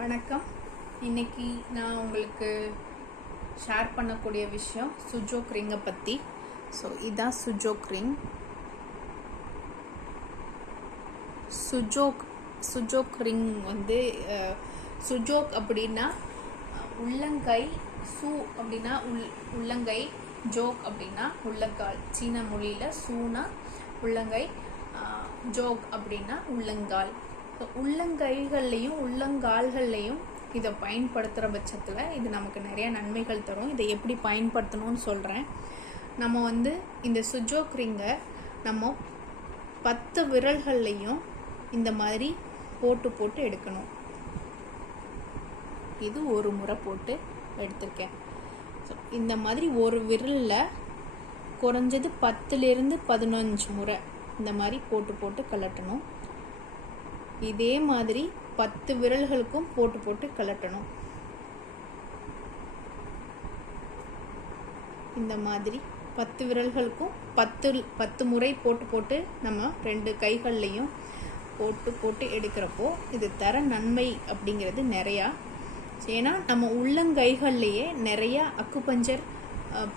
வணக்கம். இன்னைக்கு நான் உங்களுக்கு ஷேர் பண்ணக்கூடிய விஷயம் சுஜோக் ரிங்கை பற்றி. ஸோ இதான் சுஜோக் ரிங். சுஜோக் ரிங் வந்து சுஜோக் அப்படின்னா உள்ளங்கை, சு அப்படின்னா உள்ளங்கை, ஜோக் அப்படின்னா உள்ளங்கால். சீன மொழியில் சூனா உள்ளங்கை, ஜோக் அப்படின்னா உள்ளங்கால். உள்ளங்கைகள்லையும் உள்ளங்கால்கள்லையும் இதை பயன்படுத்துகிற பட்சத்தில் இது நமக்கு நிறைய நன்மைகள் தரும். இதை எப்படி பயன்படுத்தணும்னு சொல்கிறேன். நம்ம வந்து இந்த சுஜோக் ரிங்கை நம்ம 10 விரல்கள்லையும் இந்த மாதிரி போட்டு எடுக்கணும். இது ஒரு முறை போட்டு எடுத்திருக்கேன். ஸோ இந்த மாதிரி ஒரு விரலில் குறைஞ்சது 10லேருந்து 15 முறை இந்த மாதிரி போட்டு கலட்டணும். இதே மாதிரி 10 விரல்களுக்கும் போட்டு கலட்டணும். இந்த மாதிரி 10 விரல்களுக்கும் 10 முறை போட்டு நம்ம 2 கைகள்லையும் போட்டு எடுக்கிறப்போ இது தர நன்மை அப்படிங்கிறது நிறையா. ஏன்னா நம்ம உள்ளங்கைகள்லையே நிறைய அக்குபஞ்சர்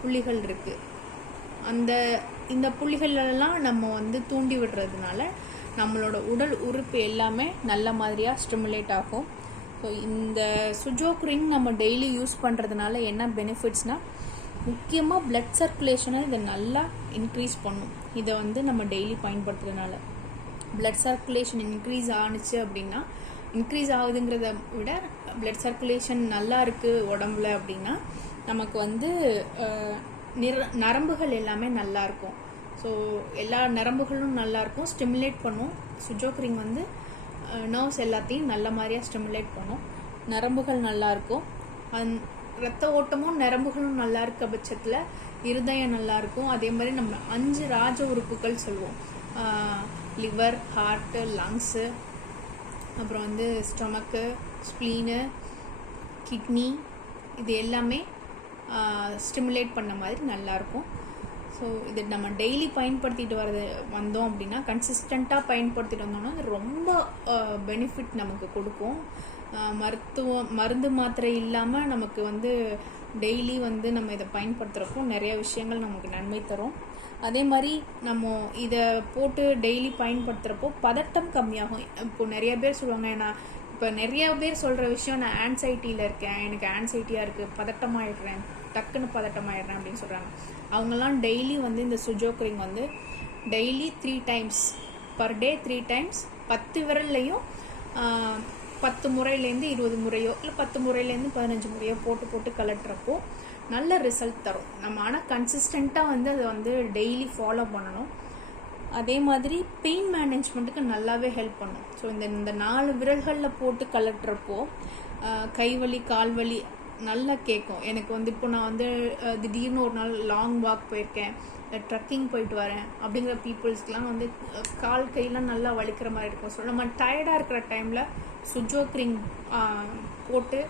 புள்ளிகள் இருக்குது. இந்த புள்ளிகளெல்லாம் நம்ம வந்து தூண்டி விடுறதுனால நம்மளோட உடல் உறுப்பு எல்லாமே நல்ல மாதிரியாக ஸ்டிமுலேட் ஆகும். ஸோ இந்த சுஜோக் ரிங் நம்ம டெய்லி யூஸ் பண்ணுறதுனால என்ன பெனிஃபிட்ஸ்னால், முக்கியமாக பிளட் சர்க்குலேஷனை இதை நல்லா இன்க்ரீஸ் பண்ணும். இதை வந்து நம்ம டெய்லி பயன்படுத்துறதுனால பிளட் சர்க்குலேஷன் இன்க்ரீஸ் ஆணுச்சு அப்படின்னா, இன்க்ரீஸ் ஆகுதுங்கிறத விட பிளட் சர்க்குலேஷன் நல்லா இருக்குது உடம்புல அப்படின்னா நமக்கு வந்து நரம்புகள் எல்லாமே நல்லாயிருக்கும். ஸோ எல்லா நரம்புகளும் நல்லாயிருக்கும், ஸ்டிமுலேட் பண்ணும். சுஜோக் ரிங் வந்து நர்வ்ஸ் எல்லாத்தையும் நல்ல மாதிரியாக ஸ்டிமுலேட் பண்ணும். நரம்புகள் நல்லாயிருக்கும், ரத்த ஓட்டமும் நரம்புகளும் நல்லா இருக்க பட்சத்தில் இருதயம் நல்லாயிருக்கும். அதே மாதிரி நம்ம 5 ராஜ உறுப்புகள் சொல்லுவோம். லிவர், ஹார்ட்டு, லங்ஸு, அப்புறம் வந்து ஸ்டொமக்கு, ஸ்ப்ளீனு, கிட்னி, இது எல்லாமே ஸ்டிமுலேட் பண்ண மாதிரி நல்லாயிருக்கும். ஸோ இது நம்ம டெய்லி பயன்படுத்திட்டு வந்தோம் அப்படின்னா, கன்சிஸ்டண்ட்டாக பயன்படுத்திட்டு வந்தோம்னா அது ரொம்ப பெனிஃபிட் நமக்கு கொடுக்கும். மருந்து மாத்திரை இல்லாமல் நமக்கு வந்து டெய்லி வந்து நம்ம இதை பயன்படுத்துகிறப்போ நிறைய விஷயங்கள் நமக்கு நன்மை தரும். அதே மாதிரி நம்ம இதை போட்டு டெய்லி பயன்படுத்துகிறப்போ பதட்டம் கம்மியாகும். இப்போது நிறைய பேர் சொல்லுவாங்க, நான் இப்போ நிறைய பேர் சொல்கிற விஷயம், நான் ஆன்சைட்டியில் இருக்கேன், எனக்கு ஆன்சைட்டியாக இருக்குது, பதட்டமாகிடுறேன், டக்குன்னு பதட்டமாகிடுறேன் அப்படின்னு சொல்கிறாங்க. அவங்கெல்லாம் டெய்லி வந்து இந்த சுஜோக் ரிங் வந்து daily 3 times per day 3 times 10 விரல்லையும் 10 முறையிலேருந்து 20 முறையோ இல்லை 10 முறையிலேருந்து 15 முறையோ போட்டு கலட்டுறப்போ நல்ல ரிசல்ட் தரும். நம்ம ஆனால் கன்சிஸ்டண்ட்டாக வந்து அதை வந்து டெய்லி ஃபாலோ பண்ணணும். அதே மாதிரி பெயின் மேனேஜ்மெண்ட்டுக்கு நல்லாவே ஹெல்ப் பண்ணும். ஸோ இந்த 4 விரல்களில் போட்டு கலட்டுறப்போ கைவலி, கால்வலி நல்லா கேட்கும். எனக்கு வந்து இப்போ நான் வந்து திடீர்னு ஒரு நாள் லாங் வாக் போயிருக்கேன், ட்ரக்கிங் போயிட்டு வரேன் அப்படிங்கிற பீப்புள்ஸ்க்கெலாம் வந்து கால் கையெல்லாம் நல்லா வலிக்கிற மாதிரி இருக்கும். ஸோ நம்ம டயர்டாக இருக்கிற டைமில் சுஜோக் ரிங் போட்டு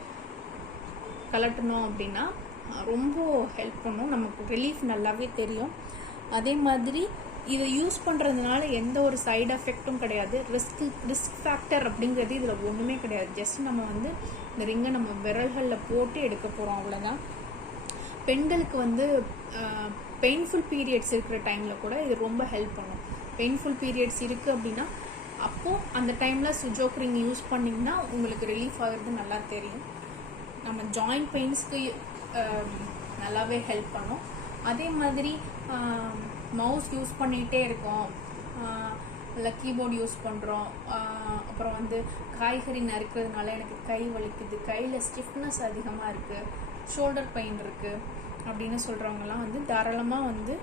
கலட்டணும் அப்படின்னா ரொம்ப ஹெல்ப் பண்ணும், நமக்கு ரிலீஃப் நல்லாவே தெரியும். அதே மாதிரி இதை யூஸ் பண்ணுறதுனால எந்த ஒரு சைடு எஃபெக்டும் கிடையாது. ரிஸ்க் ஃபேக்டர் அப்படிங்கிறது இதில் ஒன்றுமே கிடையாது. ஜஸ்ட் நம்ம வந்து இந்த ரிங்கை நம்ம விரல்களில் போட்டு எடுக்க போகிறோம், அவ்வளோதான். பெண்களுக்கு வந்து பெயின்ஃபுல் பீரியட்ஸ் இருக்கிற டைமில் கூட இது ரொம்ப ஹெல்ப் பண்ணும். பெயின்ஃபுல் பீரியட்ஸ் இருக்குது அப்படின்னா அப்போது அந்த டைமில் சுஜோக் ரிங் யூஸ் பண்ணிங்கன்னா உங்களுக்கு ரிலீஃப் ஆகிறது நல்லா தெரியும். நம்ம ஜாயிண்ட் பெயின்ஸ்க்கு நல்லாவே ஹெல்ப் பண்ணும். அதே மாதிரி மவுஸ் யூஸ் பண்ணிகிட்டே இருக்கோம், இல்லை கீபோர்டு யூஸ் பண்ணுறோம், அப்புறம் வந்து காய்கறி நறுக்கிறதுனால எனக்கு கை வலிக்குது, கையில் ஸ்டிஃப்னஸ் அதிகமாக இருக்குது, ஷோல்டர் பெயின் இருக்குது அப்படின்னு சொல்கிறவங்கலாம் வந்து தாராளமாக வந்து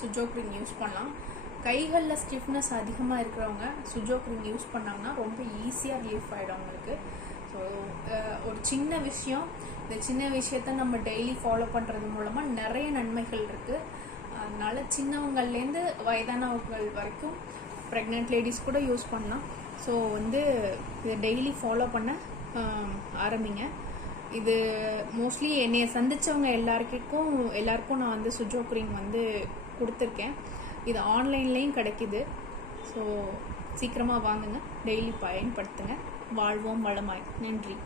சுஜோக் ரிங் யூஸ் பண்ணலாம். கைகளில் ஸ்டிஃப்னஸ் அதிகமாக இருக்கிறவங்க சுஜோக் ரிங் யூஸ் பண்ணாங்கன்னா ரொம்ப ஈஸியாக ரிலீஃப் ஆகிடும் அவங்களுக்கு. ஸோ ஒரு சின்ன விஷயம், இந்த சின்ன விஷயத்த நம்ம டெய்லி ஃபாலோ பண்ணுறது மூலமாக நிறைய நன்மைகள் இருக்குது. அதனால் சின்னவங்கள்லேருந்து வயதானவர்கள் வரைக்கும் ப்ரெக்னென்ட் லேடிஸ் கூட யூஸ் பண்ணலாம். ஸோ வந்து இதை டெய்லி ஃபாலோ பண்ண ஆரம்பிங்க. இது மோஸ்ட்லி என்னைய சந்தித்தவங்க எல்லாருக்கும் நான் வந்து சுஜோக் ரிங் வந்து கொடுத்துருக்கேன். இது ஆன்லைன்லேயும் கிடைக்கிது. ஸோ சீக்கிரமாக வாங்குங்க, டெய்லி பயன்படுத்துங்க. வாழ்வோம் வளமாய். நன்றி.